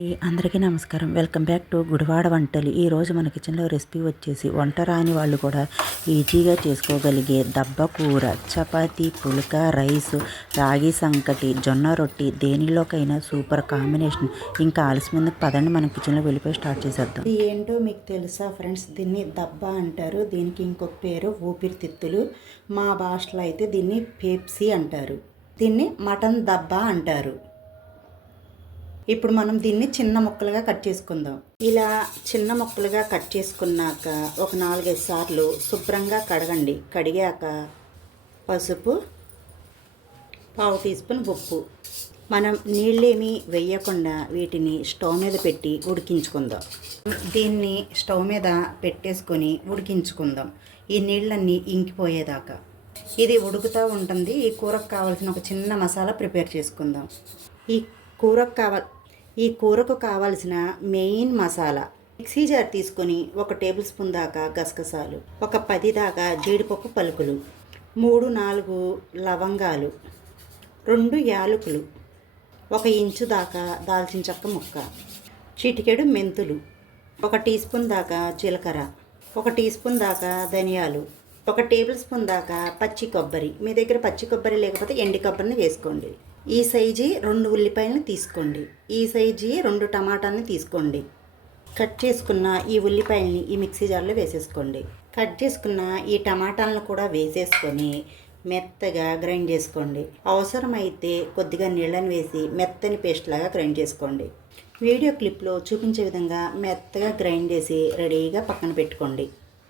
అందరికీ నమస్కారం. Welcome back to Gudivada వంటలు. ఈరోజు మన కిచెన్లో రెసిపీ వచ్చేసి వంట రాని వాళ్ళు కూడా ఈజీగా చేసుకోగలిగే దబ్బ కూర చపాతి పులక రైస్ రాగి సంకటి జొన్న రొట్టి దేనిలోకైనా సూపర్ కాంబినేషన్. ఇంకా ఆలస్యం పదండి మన కిచెన్లో వెళ్ళిపోయి స్టార్ట్ చేసేద్దాం. ఇది ఏంటో మీకు తెలుసా ఫ్రెండ్స్? దీన్ని దబ్బ అంటారు. దీనికి ఇంకొక పేరు ఊపిరితిత్తులు. మా భాషలో అయితే దీన్ని పేప్సీ అంటారు. దీన్ని మటన్ దబ్బ అంటారు. ఇప్పుడు మనం దీన్ని చిన్న ముక్కలుగా కట్ చేసుకుందాం. ఇలా చిన్న ముక్కలుగా కట్ చేసుకున్నాక ఒక నాలుగైదు సార్లు శుభ్రంగా కడగండి. కడిగాక పసుపు పావు టీ స్పూన్ ఉప్పు. మనం నీళ్ళేమీ వేయకుండా వీటిని స్టవ్ మీద పెట్టి ఉడికించుకుందాం. దీన్ని స్టవ్ మీద పెట్టేసుకొని ఉడికించుకుందాం. ఈ నీళ్ళన్నీ ఇంకిపోయేదాకా. ఇది ఉడుకుతూ ఉంటుంది. ఈ కూరకు కావాల్సిన ఒక చిన్న మసాలా ప్రిపేర్ చేసుకుందాం. ఈ కూరకు కావాలి ఈ కూరకు కావాల్సిన మెయిన్ మసాలా. మిక్సీ జార్ తీసుకొని ఒక టేబుల్ స్పూన్ దాకా గసగసాలు ఒక పది దాకా జీడిపప్పు పలుకులు మూడు నాలుగు లవంగాలు రెండు యాలకులు ఒక ఇంచు దాకా దాల్చిన చెక్క ముక్క చిటికెడు మెంతులు ఒక టీ స్పూన్ దాకా జీలకర్ర ఒక టీ స్పూన్ దాకా ధనియాలు ఒక టేబుల్ స్పూన్ దాకా పచ్చి కొబ్బరి. మీ దగ్గర పచ్చి కొబ్బరి లేకపోతే ఎండి కొబ్బరిని వేసుకోండి. ఈ సైజు రెండు ఉల్లిపాయలను తీసుకోండి. ఈ సైజు రెండు టమాటాలని తీసుకోండి. కట్ చేసుకున్న ఈ ఉల్లిపాయల్ని ఈ మిక్సీ జార్లో వేసేసుకోండి. కట్ చేసుకున్న ఈ టమాటాలను కూడా వేసేసుకొని మెత్తగా గ్రైండ్ చేసుకోండి. అవసరమైతే కొద్దిగా నీళ్ళని వేసి మెత్తని పేస్ట్ లాగా గ్రైండ్ చేసుకోండి. వీడియో క్లిప్లో చూపించే విధంగా మెత్తగా గ్రైండ్ చేసి రెడీగా పక్కన పెట్టుకోండి.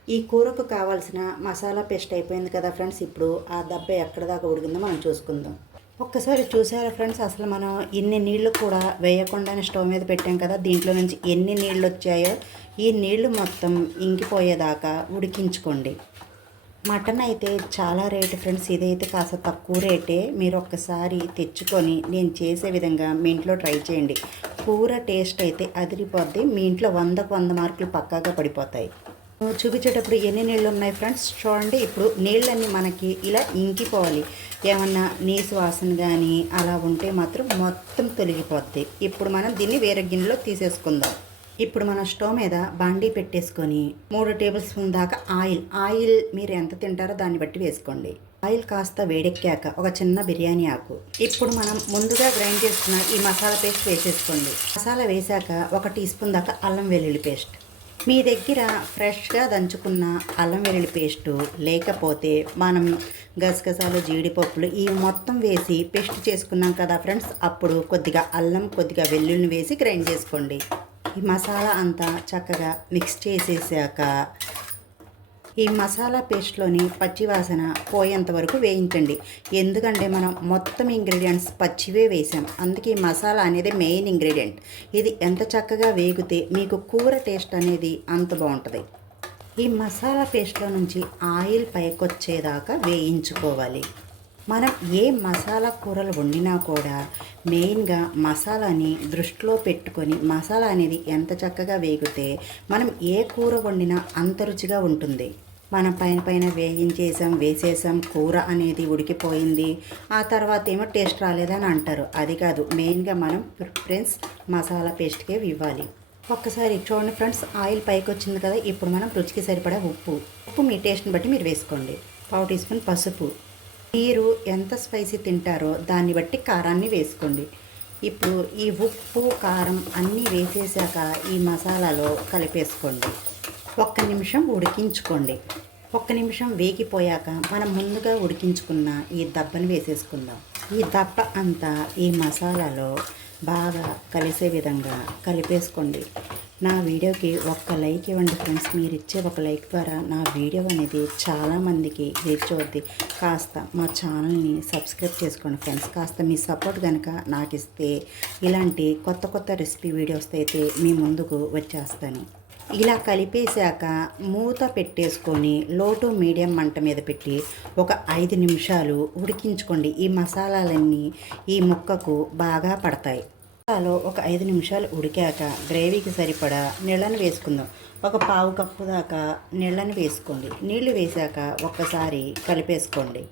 ఈ కూరకు కావాల్సిన మసాలా పేస్ట్ అయిపోయింది కదా ఫ్రెండ్స్ ఇప్పుడు ఆ దెబ్బ ఎక్కడ దాకా ఉడికిందో మనం చూసుకుందాం. ఒక్కసారి చూసారా ఫ్రెండ్స్ అసలు మనం ఎన్ని నీళ్ళు కూడా వేయకుండానే స్టవ్ మీద పెట్టాం కదా దీంట్లో నుంచి ఎన్ని నీళ్ళు వచ్చాయో ఈ నీళ్ళు మొత్తం ఇంకిపోయేదాకా ఉడికించుకోండి. మటన్ అయితే చాలా రేటు ఫ్రెండ్స్ ఇదైతే కాస్త తక్కువ రేటే. మీరు ఒక్కసారి తెచ్చుకొని నేను చేసే విధంగా మీ ఇంట్లో ట్రై చేయండి. కూర టేస్ట్ అయితే అదిరిపోద్ది మీ ఇంట్లో వందకు వంద మార్కులు పక్కాగా పడిపోతాయి. చూపించేటప్పుడు ఎన్ని నీళ్ళు ఉన్నాయి ఫ్రెండ్స్? చూడండి ఇప్పుడు నీళ్ళన్నీ మనకి ఇలా ఇంకిపోవాలి. ఏమన్నా నీసు వాసన కానీ అలా ఉంటే మాత్రం మొత్తం తొలగిపోద్ది ఇప్పుడు మనం దీన్ని వేరే గిన్నెలో తీసేసుకుందాం. ఇప్పుడు మనం స్టవ్ మీద బాండీ పెట్టేసుకొని మూడు టేబుల్ స్పూన్ దాకా ఆయిల్. ఆయిల్ మీరు ఎంత తింటారో దాన్ని బట్టి వేసుకోండి. ఆయిల్ కాస్త వేడెక్కాక ఒక చిన్న బిర్యానీ ఆకు. ఇప్పుడు మనం ముందుగా గ్రైండ్ చేసుకున్న ఈ మసాలా పేస్ట్ వేసేసుకోండి. మసాలా వేసాక ఒక టీ స్పూన్ దాకా అల్లం వెల్లుల్లి పేస్ట్. మీ దగ్గర ఫ్రెష్గా దంచుకున్న అల్లం వెల్లుల్లి పేస్టు లేకపోతే మనం గసగసాలు జీడిపప్పులు ఈ మొత్తం వేసి పేస్ట్ చేసుకున్నాం కదా ఫ్రెండ్స్ అప్పుడు కొద్దిగా అల్లం కొద్దిగా వెల్లుల్లిని వేసి గ్రైండ్ చేసుకోండి. ఈ మసాలా అంతా చక్కగా మిక్స్ చేసేసాక ఈ మసాలా పేస్ట్లోని పచ్చివాసన పోయేంత వరకు వేయించండి. ఎందుకంటే మనం మొత్తం ఇంగ్రీడియంట్స్ పచ్చివే వేసాం. అందుకే మసాలా అనేది మెయిన్ ఇంగ్రీడియంట్. ఇది ఎంత చక్కగా వేగితే మీకు కూర టేస్ట్ అనేది అంత బాగుంటుంది. ఈ మసాలా పేస్ట్లో నుంచి ఆయిల్ పైకొచ్చేదాకా వేయించుకోవాలి. మనం ఏ మసాలా కూరలు వండినా కూడా మెయిన్గా మసాలాని దృష్టిలో పెట్టుకొని మసాలా అనేది ఎంత చక్కగా వేగితే మనం ఏ కూర వండినా అంత రుచిగా ఉంటుంది. మనం పైన పైన వేయించేసాం వేసేసాం కూర అనేది ఉడికిపోయింది. ఆ తర్వాత ఏమో టేస్ట్ రాలేదని అంటారు. అది కాదు మెయిన్గా మనం ప్రిఫరెన్స్ మసాలా పేస్ట్కే ఇవ్వాలి. ఒక్కసారి చూడండి ఫ్రెండ్స్ ఆయిల్ పైకి వచ్చింది కదా ఇప్పుడు మనం రుచికి సరిపడా ఉప్పు. ఉప్పు మీ టేస్ట్ని బట్టి మీరు వేసుకోండి. పావు టీ స్పూన్ పసుపు. మీరు ఎంత స్పైసీ తింటారో దాన్ని బట్టి కారాన్ని వేసుకోండి. ఇప్పుడు ఈ ఉప్పు కారం అన్నీ వేసేసాక ఈ మసాలాలో కలిపేసుకోండి. ఒక్క నిమిషం ఉడికించుకోండి. ఒక్క నిమిషం వేగిపోయాక మనం ముందుగా ఉడికించుకున్న ఈ దబ్బని వేసేసుకుందాం. ఈ దబ్బ అంతా ఈ మసాలాలో బాగా కలిసే విధంగా కలిపేసుకోండి. నా వీడియోకి ఒక్క లైక్ ఇవ్వండి ఫ్రెండ్స్. మీరు ఇచ్చే ఒక లైక్ ద్వారా నా వీడియో అనేది చాలామందికి రీచ్ అవుద్ది. కాస్త మా ఛానల్ని సబ్స్క్రైబ్ చేసుకోండి ఫ్రెండ్స్. కాస్త మీ సపోర్ట్ కనుక నాకు ఇస్తే ఇలాంటి కొత్త కొత్త రెసిపీ వీడియోస్ అయితే మీ ముందుకు వచ్చేస్తాను. ఇలా కలిపేశాక మూత పెట్టేసుకొని లో టు మీడియం మంట మీద పెట్టి ఒక ఐదు నిమిషాలు ఉడికించుకోండి. ఈ మసాలాలన్నీ ఈ ముక్కకు బాగా పడతాయి. మసాలాలో ఒక ఐదు నిమిషాలు ఉడికాక గ్రేవీకి సరిపడా నీళ్ళని వేసుకుందాం. ఒక పావు కప్పు దాకా నీళ్ళని వేసుకోండి. నీళ్ళు వేసాక ఒక్కసారి కలిపేసుకోండి.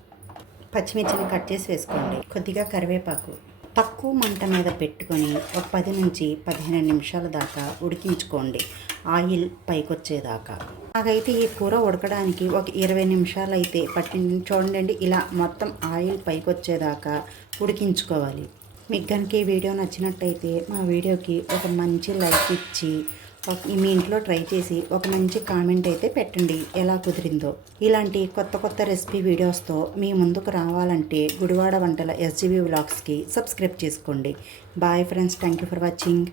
పచ్చిమిర్చిని కట్ చేసి వేసుకోండి. కొద్దిగా కరివేపాకు. తక్కువ మంట మీద పెట్టుకొని ఒక పది నుంచి పదిహేను నిమిషాల దాకా ఉడికించుకోండి. ఆయిల్ పైకొచ్చేదాకా. నాకైతే ఈ కూర ఉడకడానికి ఒక ఇరవై నిమిషాలు అయితే పట్టింది. చూడండి ఇలా మొత్తం ఆయిల్ పైకొచ్చేదాకా ఉడికించుకోవాలి. మీకు కనుక ఈ వీడియో నచ్చినట్టయితే మా వీడియోకి ఒక మంచి లైక్ ఇచ్చి మీ ఇంట్లో ట్రై చేసి ఒక మంచి కామెంట్ అయితే పెట్టండి. ఎలా కుదిరిందో. ఇలాంటి కొత్త కొత్త రెసిపీ వీడియోస్తో మీ ముందుకు రావాలంటే గుడివాడ వంటల ఎస్జీబీ వ్లాగ్స్కి సబ్స్క్రైబ్ చేసుకోండి. Bye friends thank you for watching